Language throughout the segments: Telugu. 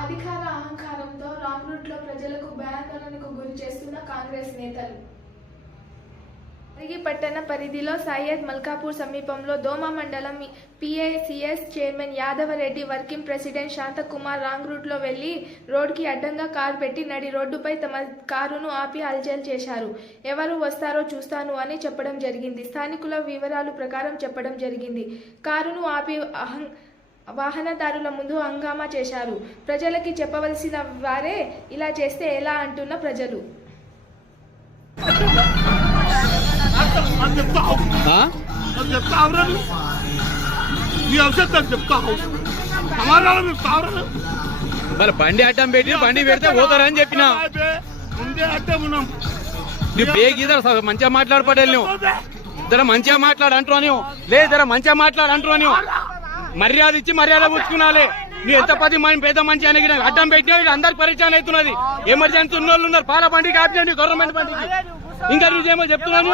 అధికార అహంకారంతో రాంగ్ రూట్లో ప్రజలకు భయాందోళనకు గురి చేస్తున్న కాంగ్రెస్ నేతలు. పరిగి పట్టణ పరిధిలో సయ్యద్ మల్కాపూర్ సమీపంలో దోమ మండలం PACS chairman Yadavareddy working president Shantakumar wrong రూట్లో వెళ్ళి రోడ్డుకి అడ్డంగా కారు పెట్టి నడి రోడ్డుపై తమ కారును ఆపి హల్చల్ చేశారు. ఎవరు వస్తారో చూస్తాను అని చెప్పడం జరిగింది. స్థానికుల వివరాలు ప్రకారం చెప్పడం జరిగింది. కారును ఆపి అహం వాహనదారుల ముందు హంగామా చేశారు. ప్రజలకి చెప్పవలసిన వారే ఇలా చేస్తే ఎలా అంటున్న ప్రజలు. మరి బండి అడ్డం పెట్టి బండి పెడితే పోతారని చెప్పిన? నువ్వు బేగ్ ఇద్దరు మంచిగా మాట్లాడపడే నువ్వు. ఇద్దరు మంచిగా మాట్లాడు అంటున్నా లేదు ఇద్దరు మంచిగా మాట్లాడు అంటున్నా మర్యాద ఇచ్చి మర్యాద పుచ్చుకున్నాలి నువ్వు ఎంత పది మంది పెద్ద మంచి అని అడ్డం పెట్టినా అందరు పరిచయం అవుతున్నది. ఎమర్జెన్సీ ఉన్న వాళ్ళు ఉన్నారు. పాల బండికి ఆపియండి గవర్నమెంట్ బండికి ఇంకా నువ్వేమో చెప్తున్నాను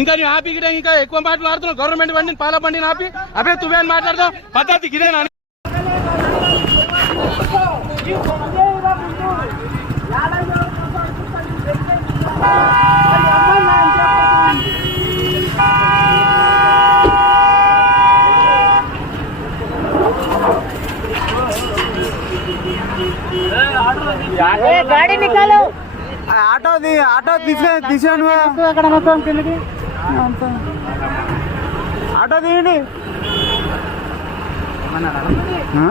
ఇంకా నువ్వు ఆపి గిడ ఇంకా ఎక్కువ మాట్లాడుతున్నావు గవర్నమెంట్ బండిని పాల బండిని ఆపి. అప్పుడే నువ్వే మాట్లాడదాం. పద్ధతి గిదేనా ఆటో ది ఆటో తీసే తీసాను అక్కడ మొత్తం కిందకి? ఆటో తీయండి. ఆ?